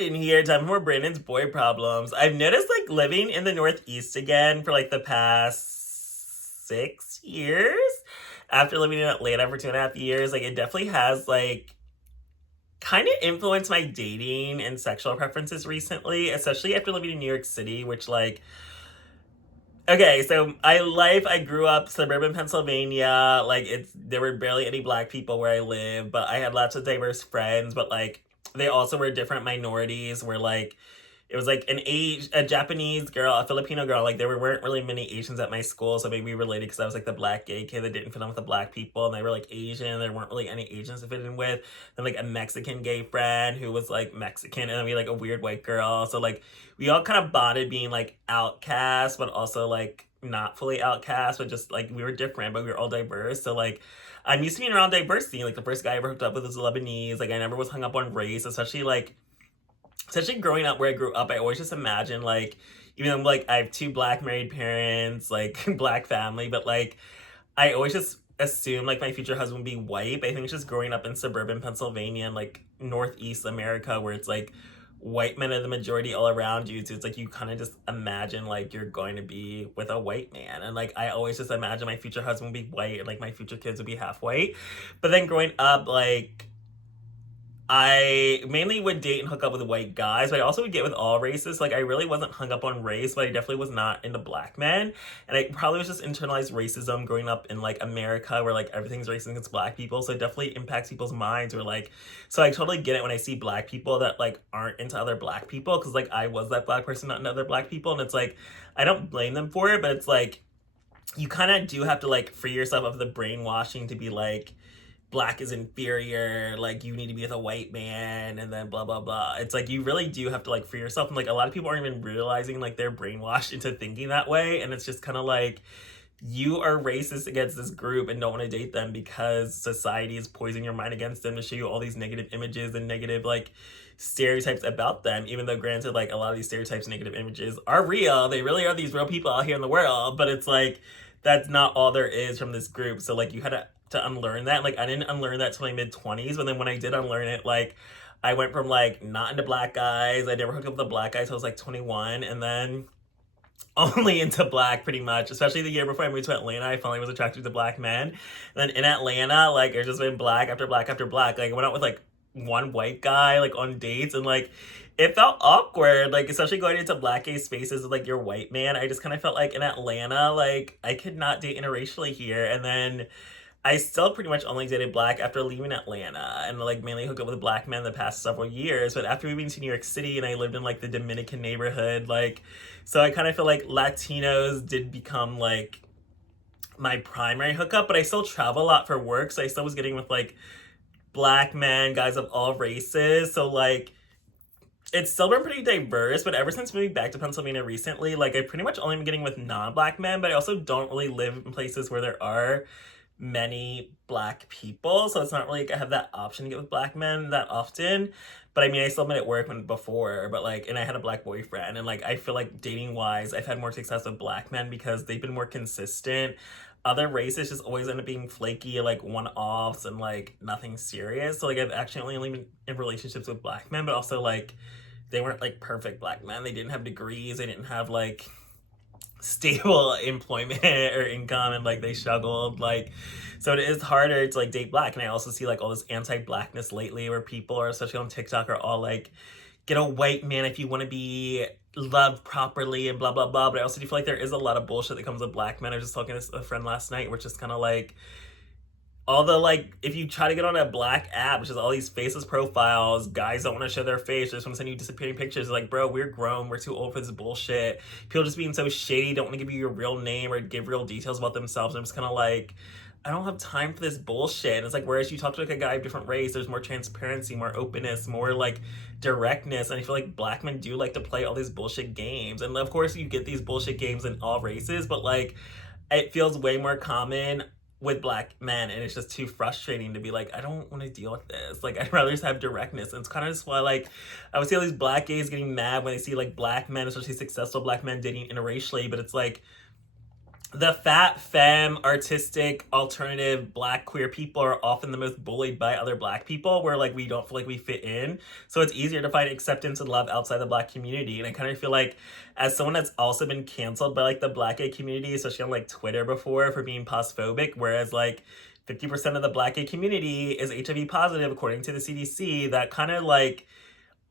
Branden here, time for Brandon's boy problems. I've noticed like living in the Northeast again for like the past 6 years. After living in Atlanta for 2.5 years, like it definitely has like kind of influenced my dating and sexual preferences recently, especially after living in New York City, which like okay, so I grew up suburban Pennsylvania. Like there were barely any black people where I live, but I had lots of diverse friends, but like they also were different minorities where like it was like a Japanese girl, a Filipino girl. Like weren't really many Asians at my school, so maybe we related because I was like the black gay kid that didn't fit in with the black people, and they were like Asian. There weren't really any Asians to fit in with. Then like a Mexican gay friend who was like Mexican, and then we had, like a weird white girl. So like we all kind of bonded being like outcasts, but also like not fully outcast, but just like we were different, but we were all diverse. So like I'm used to being around diversity. Like the first guy I ever hooked up with was Lebanese. Like I never was hung up on race, especially growing up where I grew up. I always just imagine like even though like I have two black married parents, like black family, but like I always just assume like my future husband would be white. But I think it's just growing up in suburban Pennsylvania and like Northeast America where it's like white men are the majority all around you. So it's like you kind of just imagine like you're going to be with a white man. And like I always just imagine my future husband would be white and like my future kids would be half white. But then growing up, like I mainly would date and hook up with white guys, but I also would get with all races. Like I really wasn't hung up on race, but I definitely was not into black men. And I probably was just internalized racism growing up in like America where like everything's racist against black people. So it definitely impacts people's minds or like so I totally get it when I see black people that like aren't into other black people because like I was that black person not into other black people. And it's like I don't blame them for it, but it's like you kind of do have to like free yourself of the brainwashing to be like black is inferior, like you need to be with a white man, and then blah blah blah. It's like you really do have to like free yourself, and like a lot of people aren't even realizing like they're brainwashed into thinking that way, and it's just kind of like you are racist against this group and don't want to date them because society is poisoning your mind against them to show you all these negative images and negative like stereotypes about them, even though granted like a lot of these stereotypes and negative images are real. They really are these real people out here in the world, but it's like that's not all there is from this group. So like you had to unlearn that. Like I didn't unlearn that till my mid 20s, but then when I did unlearn it, like I went from like not into black guys. I never hooked up with a black guy till I was like 21, and then only into black pretty much. Especially the year before I moved to Atlanta, I finally was attracted to black men. And then in Atlanta, like it's just been black after black after black. Like I went out with like one white guy like on dates, and like it felt awkward, like especially going into black gay spaces with like your white man. I just kind of felt like in Atlanta like I could not date interracially here. And then I still pretty much only dated black after leaving Atlanta and like mainly hooked up with black men the past several years. But after moving to New York City and I lived in like the Dominican neighborhood, like so I kind of feel like Latinos did become like my primary hookup, but I still travel a lot for work, so I still was getting with like black men, guys of all races. So like it's still been pretty diverse, but ever since moving back to Pennsylvania recently, like I pretty much only been getting with non-black men, but I also don't really live in places where there are many black people, so it's not really like I have that option to get with black men that often. But I mean I still met at work when before, but like and I had a black boyfriend, and like I feel like dating wise I've had more success with black men because they've been more consistent. Other races just always end up being flaky, like one-offs and like nothing serious. So like I've actually only been in relationships with black men, but also like they weren't like perfect black men. They didn't have degrees, they didn't have like stable employment or income, and like they struggled, like so it is harder to like date black. And I also see like all this anti-blackness lately where people are, especially on TikTok, are all like get a white man if you want to be loved properly and blah blah blah. But I also do feel like there is a lot of bullshit that comes with black men. I was just talking to a friend last night, which is kind of like all the like if you try to get on a black app, which is all these faceless profiles, guys don't want to show their face, they just want to send you disappearing pictures. Like bro, we're grown, we're too old for this bullshit. People just being so shady, don't want to give you your real name or give real details about themselves. I'm just kind of like I don't have time for this bullshit. And it's like whereas you talk to like a guy of different race, there's more transparency, more openness, more like directness. And I feel like black men do like to play all these bullshit games, and of course you get these bullshit games in all races, but like it feels way more common with black men, and it's just too frustrating to be like I don't want to deal with this. Like I'd rather just have directness. And it's kind of just why like I would see all these black gays getting mad when they see like black men, especially successful black men, dating interracially. But it's like the fat, femme, artistic, alternative, black, queer people are often the most bullied by other black people, where like we don't feel like we fit in. So it's easier to find acceptance and love outside the black community. And I kind of feel like, as someone that's also been canceled by like the black gay community, especially on like Twitter before for being postphobic, whereas like 50% of the black gay community is HIV positive according to the CDC, that kind of like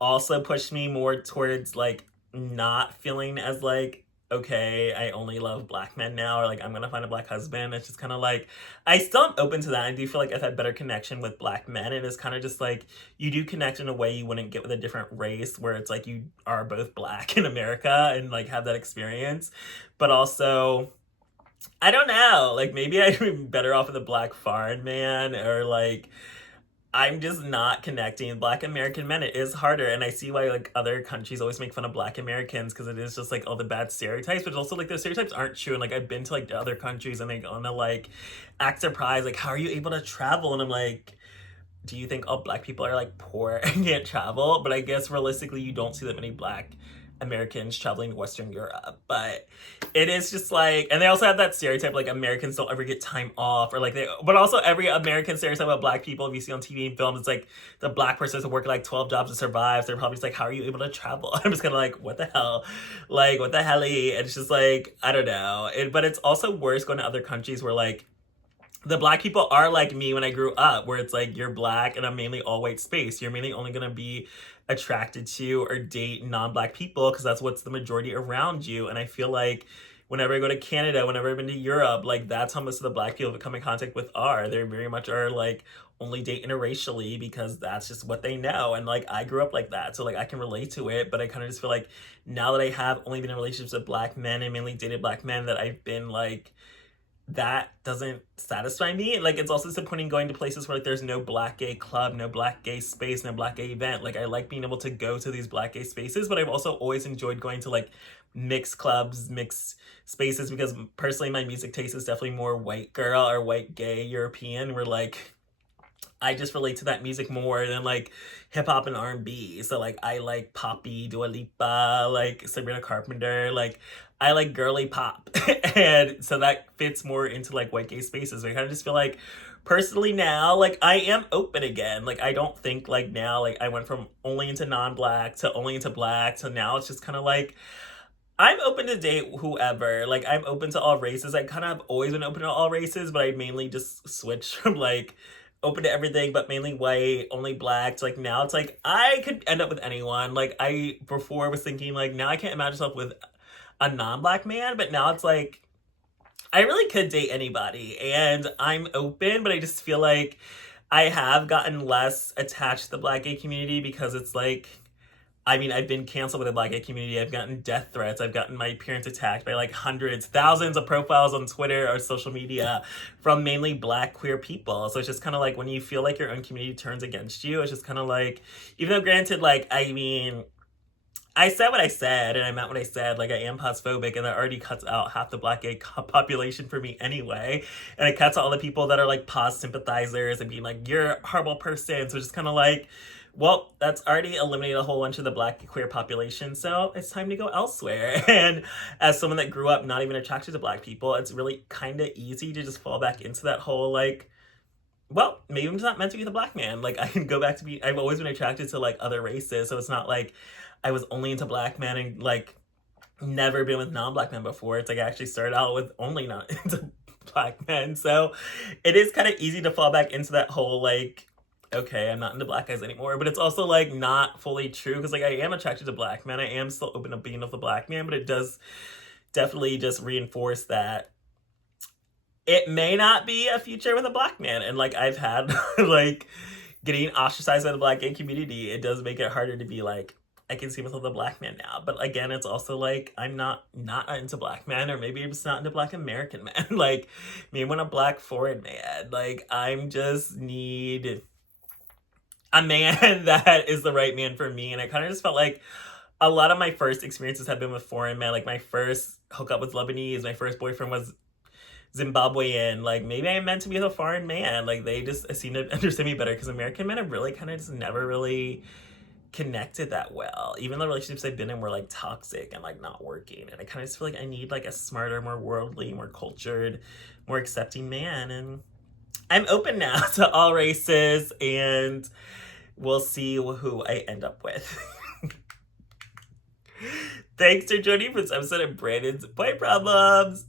also pushed me more towards like not feeling as like, okay, I only love black men now, or like I'm gonna find a black husband. It's just kind of like, I still am open to that. I do feel like I've had better connection with black men. And it's kind of just like, you do connect in a way you wouldn't get with a different race, where it's like you are both black in America and like have that experience. But also, I don't know, like maybe I'd be better off with a black foreign man, or like I'm just not connecting with black American men. It is harder, and I see why like other countries always make fun of black Americans, because it is just like all the bad stereotypes, but also like those stereotypes aren't true. And like I've been to like other countries and they gonna like act surprised, like, how are you able to travel? And I'm like, do you think all black people are like poor and can't travel? But I guess realistically, you don't see that many black Americans traveling to Western Europe. But it is just like, and they also have that stereotype like Americans don't ever get time off, or like they, but also every American stereotype about black people, if you see on TV and films, it's like the black person has to work like 12 jobs to survive. So they're probably just like, how are you able to travel? I'm just kind of like, what the hell? Like, what the hell? And it's just like, I don't know. But it's also worse going to other countries where like, the black people are like me when I grew up, where it's like, you're black and I'm mainly all white space. You're mainly only going to be attracted to or date non-black people because that's what's the majority around you. And I feel like whenever I go to Canada, whenever I've been to Europe, like that's how most of the black people that come in contact with are. They very much are like only date interracially because that's just what they know. And like I grew up like that, so like I can relate to it. But I kind of just feel like now that I have only been in relationships with black men and mainly dated black men, that I've been like, that doesn't satisfy me. Like it's also disappointing going to places where like there's no black gay club, no black gay space, no black gay event. Like I like being able to go to these black gay spaces, but I've also always enjoyed going to like mixed clubs, mixed spaces, because personally my music taste is definitely more white girl or white gay European, where like I just relate to that music more than like hip hop and R&B. So like I like poppy, Dua Lipa, like Sabrina Carpenter, like I like girly pop. And so that fits more into like white gay spaces. I kind of just feel like personally now, like I am open again. Like I don't think like now, like I went from only into non-black to only into black to now it's just kind of like, I'm open to date whoever. Like I'm open to all races. I kind of have always been open to all races, but I mainly just switched from like open to everything, but mainly white, only black. So like now it's like I could end up with anyone. Like I before was thinking like, now I can't imagine myself with a non-black man, but now it's like I really could date anybody, and I'm open, but I just feel like I have gotten less attached to the black gay community because it's like, I mean, I've been canceled with the black gay community. I've gotten death threats. I've gotten my parents attacked by like hundreds, thousands of profiles on Twitter or social media from mainly black queer people. So it's just kind of like when you feel like your own community turns against you, it's just kind of like, even though granted, like, I mean, I said what I said and I meant what I said. Like I am postphobic, and that already cuts out half the black gay population for me anyway. And it cuts out all the people that are like pos sympathizers and being like, you're a horrible person. So it's just kind of like, well, that's already eliminated a whole bunch of the black queer population, so it's time to go elsewhere. And as someone that grew up not even attracted to black people, it's really kind of easy to just fall back into that whole like, well, maybe I'm just not meant to be the black man. Like I can go back to be, I've always been attracted to like other races, so it's not like I was only into black men and like never been with non-black men before. It's like I actually started out with only not into black men. So it is kind of easy to fall back into that whole like, okay, I'm not into black guys anymore. But it's also like not fully true, because like I am attracted to black men. I am still open to being with a black man, but it does definitely just reinforce that it may not be a future with a black man. And like I've had like getting ostracized by the black gay community, it does make it harder to be like, I can see myself as a black man now. But again, it's also like I'm not into black men, or maybe I'm just not into black American men. Like maybe when a black foreign man, like I'm just need a man that is the right man for me. And I kind of just felt like a lot of my first experiences have been with foreign men. Like my first hookup was Lebanese, my first boyfriend was Zimbabwean. Like maybe I'm meant to be with a foreign man. Like they just seem to understand me better, because American men have really kind of just never really connected that well. Even the relationships I've been in were like toxic and like not working. And I kind of just feel like I need like a smarter, more worldly, more cultured, more accepting man. And I'm open now to all races, and we'll see who I end up with. Thanks for joining for this episode of Branden's Boy Problems.